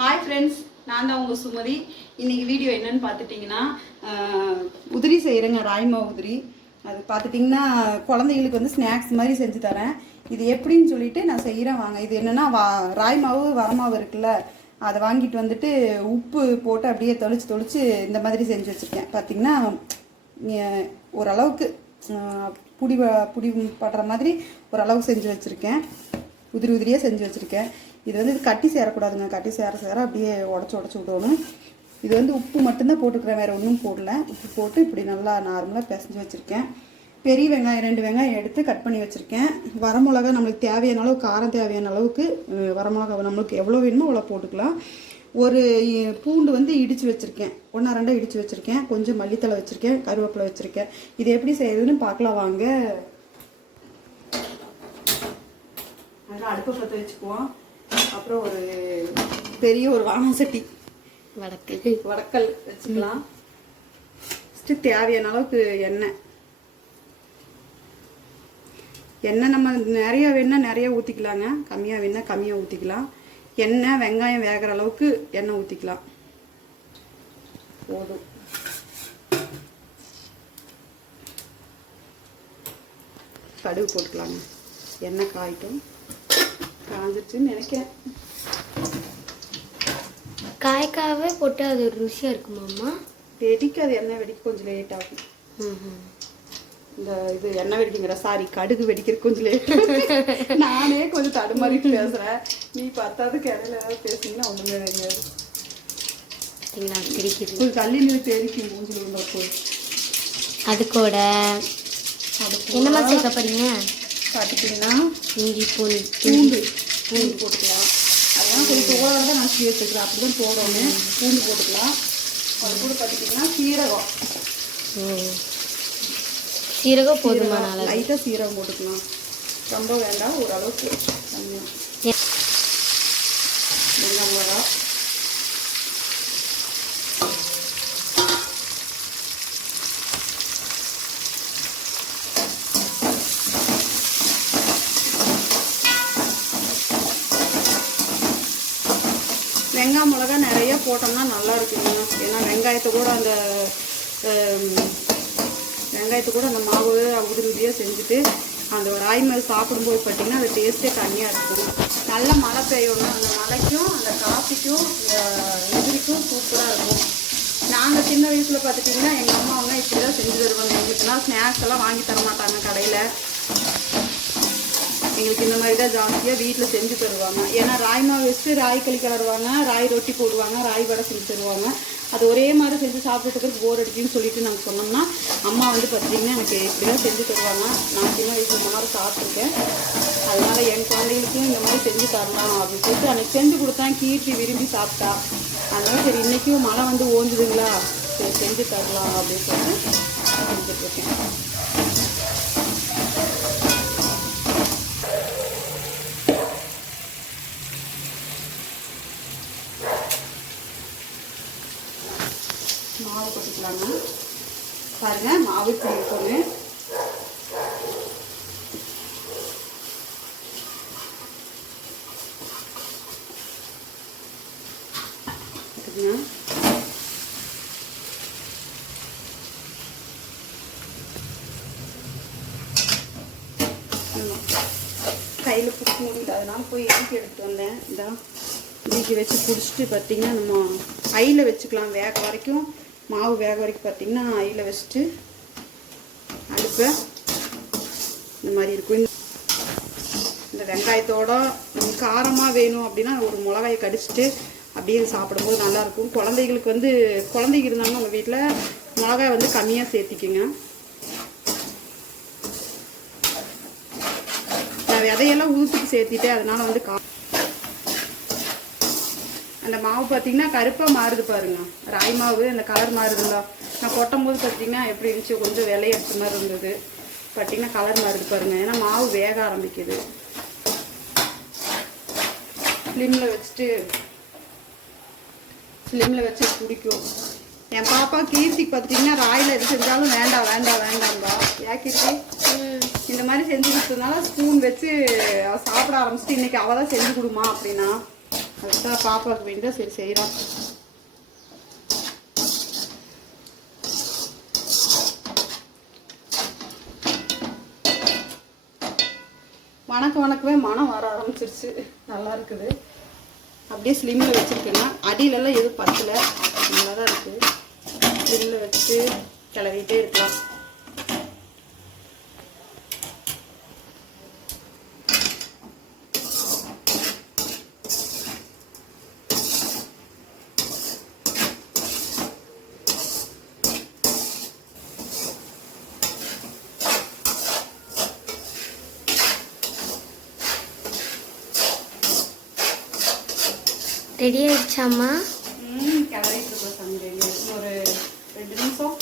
Hi friends, நான் தான் உங்கள் சுமதி. இன்றைக்கி வீடியோ என்னன்னு பார்த்துட்டிங்கன்னா, உதிரி செய்கிறேங்க, ராய்மா உதிரி. அது பார்த்துட்டிங்கன்னா குழந்தைங்களுக்கு வந்து ஸ்நாக்ஸ் மாதிரி செஞ்சு தரேன். இது எப்படின்னு சொல்லிட்டு நான் செய்கிறேன் வாங்க. இது என்னென்னா ராய்மாவு வரமாவு இருக்குல்ல, அதை வாங்கிட்டு வந்துட்டு உப்பு போட்டு அப்படியே தொளிச்சு இந்த மாதிரி செஞ்சு வச்சுருக்கேன். பார்த்திங்கன்னா ஓரளவுக்கு புடி படுற மாதிரி ஓரளவுக்கு செஞ்சு வச்சுருக்கேன். உதிரி உதிரியாக செஞ்சு வச்சுருக்கேன். இது வந்து இது கட்டி சேரக்கூடாதுங்க. கட்டி சேர அப்படியே உடச்சி விடணும். இது வந்து உப்பு மட்டும்தான் போட்டுக்கிறேன், வேறு ஒன்றும் போடல. உப்பு போட்டு இப்படி நல்லா நார்மலாக பிசைஞ்சு வச்சுருக்கேன். பெரிய வெங்காயம் 2 வெங்காயம் எடுத்து கட் பண்ணி வச்சுருக்கேன். வரமிளகா நம்மளுக்கு தேவையான அளவு, காரம் தேவையான அளவுக்கு வரமிளகா நம்மளுக்கு எவ்வளோ வேணுமோ அவ்வளோ போட்டுக்கலாம். ஒரு பூண்டு வந்து இடித்து வச்சுருக்கேன், 1-2 இடித்து வச்சுருக்கேன். கொஞ்சம் மல்லித்தலை வச்சுருக்கேன், கருவேப்பிலை வச்சுருக்கேன். இது எப்படி செய்யுதுன்னு பார்க்கலாம் வாங்க. நல்லா அடுப்பை பற்ற வச்சுக்குவோம். அப்புறம் ஒரு பெரிய ஒரு வானசட்டி வடக்கல் வச்சுக்கலாம். ஃபஸ்ட்டு தேவையான அளவுக்கு எண்ணெய் நம்ம நிறைய வேணால் நிறைய ஊற்றிக்கலாங்க, கம்மியாக வேணால் கம்மியாக ஊற்றிக்கலாம். எண்ணெய் வெங்காயம் வேகிற அளவுக்கு எண்ணெய் ஊற்றிக்கலாம். போதும். கடுகு போட்டுக்கலாங்க. எண்ணெய் காயிட்டும், காஞ்சிச்சுன்னு நினைக்கிறேன். காய்க்காவே போட்டு அது ருசியாக இருக்குமாம்மா? வெடிக்காது, எண்ணெய் வெடிக்க கொஞ்சம் லேட் ஆகும். இந்த இது எண்ணெய் வெடிக்குங்கிற கடுகு வெடிக்கிறதுக்கு கொஞ்சம் லேட். நானே கொஞ்சம் தடுமாறிட்டு பேசுகிறேன். நீ பத்தாவதுக்கு இடையில ஏதாவது பேசுனீங்கன்னா ஒன்றுமே தெரியாது. ஒரு கல்லில் தெரிக்கும் மூஞ்சில் இருந்தப்போ. அது கூட என்னமா சேர்க்க போறீங்க பார்த்துட்டிங்கன்னா இஞ்சி பூண்டு போட்டுக்கலாம். அதெல்லாம் கொஞ்சம் தோலோட தான் நான் சேர்த்துக்கிறேன். அப்படி தான் போடணும். பூண்டு போட்டுக்கலாம். அது கூட பார்த்துட்டிங்கன்னா சீரகம் போதுமா? லைட்டாக சீரகம் போட்டுக்கலாம், ரொம்ப வேண்டாம், ஓரளவுக்கு கம்மியாக. வெங்காயம் மிளகா, வெங்காயம் மிளகா நிறைய போட்டோம்னா நல்லா இருக்குங்க. ஏன்னா வெங்காயத்தை கூட அந்த மாவு உதிரி உதிரியாக செஞ்சுட்டு அந்த ராய்மாவு சாப்பிடும்போது பார்த்தீங்கன்னா அந்த டேஸ்ட்டே தனியாக இருக்கும். நல்ல மழை பெய்யணும். அந்த மழைக்கும் அந்த காஃபிக்கும் உதிரிக்கும் சூப்பராக இருக்கும். நாங்கள் சின்ன வயசில் பார்த்துட்டிங்கன்னா எங்கள் அம்மாவங்க இப்படி தான் செஞ்சு தருவாங்க. எங்களுக்குலாம் ஸ்நாக்ஸ் எல்லாம் வாங்கி தர மாட்டாங்க கடையில். எங்களுக்கு இந்த மாதிரி தான் ஜாஸ்தியாக வீட்டில் செஞ்சு தருவாங்க. ஏன்னா ராய் மாவு வச்சுட்டு ராய் களி கிளறுவாங்க, ராய் ரொட்டி போடுவாங்க, ராய் வடை செஞ்சு தருவாங்க. அது ஒரே மாதிரி செஞ்சு சாப்பிட்றதுக்கு போர் அடிக்குன்னு சொல்லிட்டு நாங்கள் சொன்னோம்னா அம்மா வந்து பார்த்திங்கன்னா எனக்கு இப்படி தான் செஞ்சு தருவாங்க. நான் சின்ன வயசில் இந்த மாதிரி சாப்பிட்ருக்கேன். அதனால் என் குழந்தைகளுக்கும் இந்த மாதிரி செஞ்சு தரலாம் அப்படின்னு சொல்லிட்டு அன்றைக்கி செஞ்சு கொடுத்தேன். கீர்த்தி விரும்பி சாப்பிட்டா. அதனால் சரி இன்றைக்கும் மழை வந்து ஓஞ்சுதுங்களா, சரி செஞ்சு தரலாம் அப்படின்னு சொல்லிட்டு செஞ்சுட்ருக்கேன். மாவு போட்டுக்கலாங்க. பாருங்க, மாவு போட்டுக்கோங்க. கையில் புக்கு முடியுது, அதனால போய் இறக்கி எடுத்துட்டு வந்தேன். இதான் இன்றைக்கி வச்சு பிடிச்சிட்டு பார்த்திங்கன்னா நம்ம ஐயில் வச்சுக்கலாம். வேக வரைக்கும் மாவு வேக வரைக்கும் பார்த்திங்கன்னா ஐயில் வச்சுட்டு அடுப்பை இந்த மாதிரி இருக்கும். இந்த வெங்காயத்தோட காரமாக வேணும் அப்படின்னா ஒரு மிளகாயை கடிச்சிட்டு அப்படியே சாப்பிடும்போது நல்லாயிருக்கும். குழந்தைங்களுக்கு வந்து குழந்தைங்க இருந்தாலும் உங்கள் வீட்டில் மிளகாய் வந்து கம்மியாக சேர்த்திக்குங்க. நான் விதையெல்லாம் ஊற்றிட்டு சேர்த்திட்டேன். அதனால் வந்து அந்த மாவு பார்த்திங்கன்னா கருப்பாக மாறுது பாருங்க. ராய் மாவு அந்த கலர் மாறுதுங்களா. நான் கொட்டும் போது பார்த்திங்கன்னா எப்படி இருந்துச்சு, கொஞ்சம் விலையேற்ற மாதிரி இருந்தது. பார்த்திங்கன்னா கலர் மாறுது பாருங்கள். ஏன்னா மாவு வேக ஆரம்பிக்குது. ஸ்லிம்மில் வச்சு பிடிக்கும். என் பாப்பா கீர்த்திக்கு பார்த்துட்டிங்கன்னா ராயில் எது செஞ்சாலும் வேண்டாம்பா. ஏன் கீர்த்தி இந்த மாதிரி செஞ்சு கொடுத்ததுனால ஸ்பூன் வச்சு சாப்பிட ஆரம்பிச்சுட்டு இன்றைக்கி அவள் தான் செஞ்சு கொடுமா அப்படின்னா அதுதான் பாப்பாவுக்கு வேண்டியதான் சரி செய்கிறோம். வணக்கமே மனம் வர ஆரம்பிச்சிருச்சு. நல்லா இருக்குது. அப்படியே ஸ்லிம்மில் வச்சுருக்கேன்னா அடியிலலாம் எதுவும் பத்தலை, நல்லா தான் இருக்குது. ஸ்லிம்மில் வச்சு கிளறிட்டே இருக்கலாம். ரெடி ஆயிடுச்சாம்மா? கிளறிட்டு இருக்கோம் சாமி. ரெடி ஒரு 2 நிமிஷம்.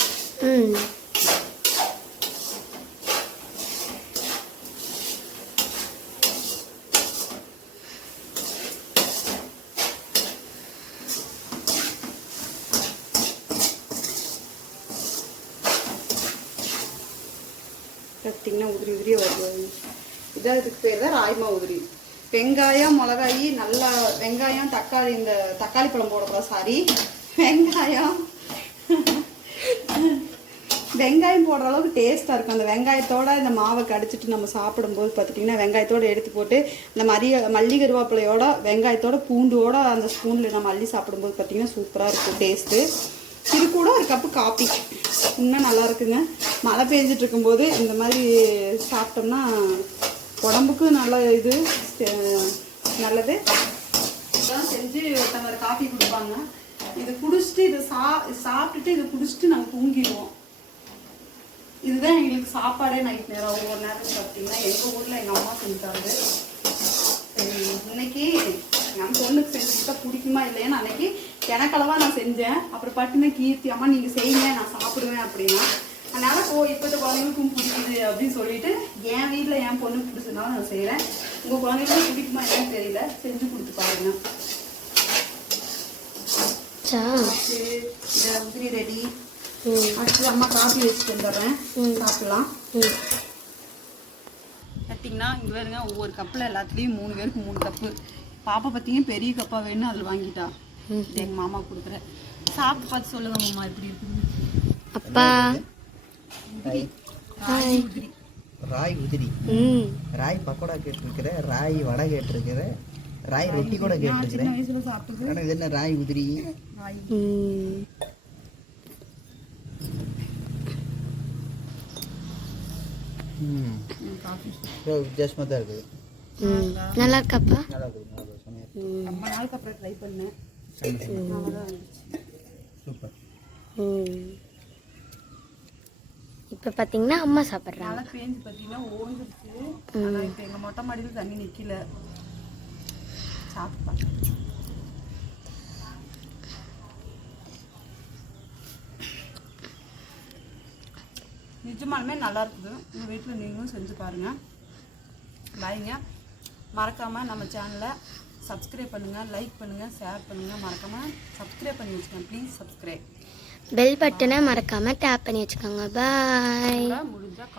பார்த்தீங்கன்னா உதிரி வருது. இதான் இதுக்கு பேர் தான் ராய்மா உதிரி. வெங்காயம் மிளகாய் நல்லா, வெங்காயம் தக்காளி, இந்த தக்காளி பழம் போடக்கூடாது, சாரி, வெங்காயம் போடுற அளவுக்கு டேஸ்ட்டாக இருக்கும். அந்த வெங்காயத்தோட இந்த மாவை கடிச்சிட்டு நம்ம சாப்பிடும்போது பார்த்துட்டிங்கன்னா வெங்காயத்தோடு எடுத்து போட்டு இந்த மல்லி கருவேப்பிலையோட வெங்காயத்தோட பூண்டோட அந்த ஸ்பூனில் நம்ம அள்ளி சாப்பிடும்போது பார்த்திங்கன்னா சூப்பராக இருக்கும் டேஸ்ட்டு. இது கூட ஒரு கப்பு காப்பி இன்னும் நல்லா இருக்குங்க. மழை பெஞ்சிட்டு இருக்கும்போது இந்த மாதிரி சாப்பிட்டோம்னா உடம்புக்கு நல்ல இது நல்லது. இதெல்லாம் செஞ்சு ஒருத்தவங்க காஃபி கொடுப்பாங்க. இது குடிச்சிட்டு இதை சாப்பிட்டுட்டு இதை குடிச்சிட்டு நாங்கள் தூங்கிடுவோம். இதுதான் எங்களுக்கு சாப்பாடே நைட் நேரம். ஒவ்வொரு நேரம் பார்த்தீங்கன்னா எங்கள் ஊரில் எங்கள் அம்மா செஞ்சாங்க. இன்னைக்கு என் பொண்ணுக்கு செஞ்சுக்கிட்டா பிடிக்குமா இல்லையான்னு அன்னைக்கு எனக்களவாக நான் செஞ்சேன். அப்புறம் பட்டுமே கீர்த்தி அம்மா நீங்கள் செய்யுங்க நான் சாப்பிடுவேன் அப்படின்னா, அதனால இப்போத்த குழந்தைங்களுக்கும் பிடிக்குது அப்படின்னு சொல்லிட்டு என் வீட்டில் என் பொண்ணுக்கு பிடிச்சதுனால நான் செய்கிறேன். உங்கள் குழந்தைங்களுக்கும் பிடிக்குமா என்னன்னு தெரியல, செஞ்சு கொடுத்து பாருங்க. உதிரி ரெடி. அடுத்து அம்மா காஃபி வச்சுட்டு வந்துடுறேன், சாப்பிடலாம். பார்த்தீங்கன்னா இங்கே வேறுங்க ஒவ்வொரு கப்பில் எல்லாத்துலேயும் 3 பேருக்கு 3 கப்பு. பாப்பா பார்த்தீங்கன்னா பெரிய கப்பாக வேணும் அதில் வாங்கிட்டா. எங்கள் மாமா கொடுக்குறேன். சாப்பிட்டு பார்த்து சொல்லுங்க மாமா எப்படி இருக்குது. அப்பா ராய் உதிரி, ராய் பக்கோடா கேட்டிருக்கிற, ராய் வடை கேட்டிருக்கிற, ராய் ரொட்டி கூட கேட்டிருக்கிறேன். இது என்ன ராய் உதிரி? வித்தியாசமாக தான் இருக்குது. நல்லா இருக்காப்பா? நல்லா இருக்குது. ரொம்ப நாளுக்கு அப்புறம் ட்ரை பண்ணேன். சூப்பர். இப்போ பார்த்தீங்கன்னா அம்மா சாப்பிட்றாங்க. மழை பேஞ்சு பார்த்தீங்கன்னா ஓஞ்சிருச்சு. ஆனால் இப்போ எங்கள் மொட்டை மாடியில் தண்ணி நிற்கல. சாப்பிட்டா நிஜமாலுமே நல்லா இருக்குது. உங்கள் வீட்டில் நீங்களும் செஞ்சு பாருங்கள். பாய்ங்க. மறக்காமல் நம்ம சேனலை சப்ஸ்கிரைப் பண்ணுங்கள், லைக் பண்ணுங்கள், ஷேர் பண்ணுங்கள். மறக்காமல் சப்ஸ்கிரைப் பண்ணி வச்சுக்கோங்க. Please subscribe. பெல் பட்டனை மறக்காமல் டேப் பண்ணி வச்சுக்கோங்க. பாய். முடிஞ்சால்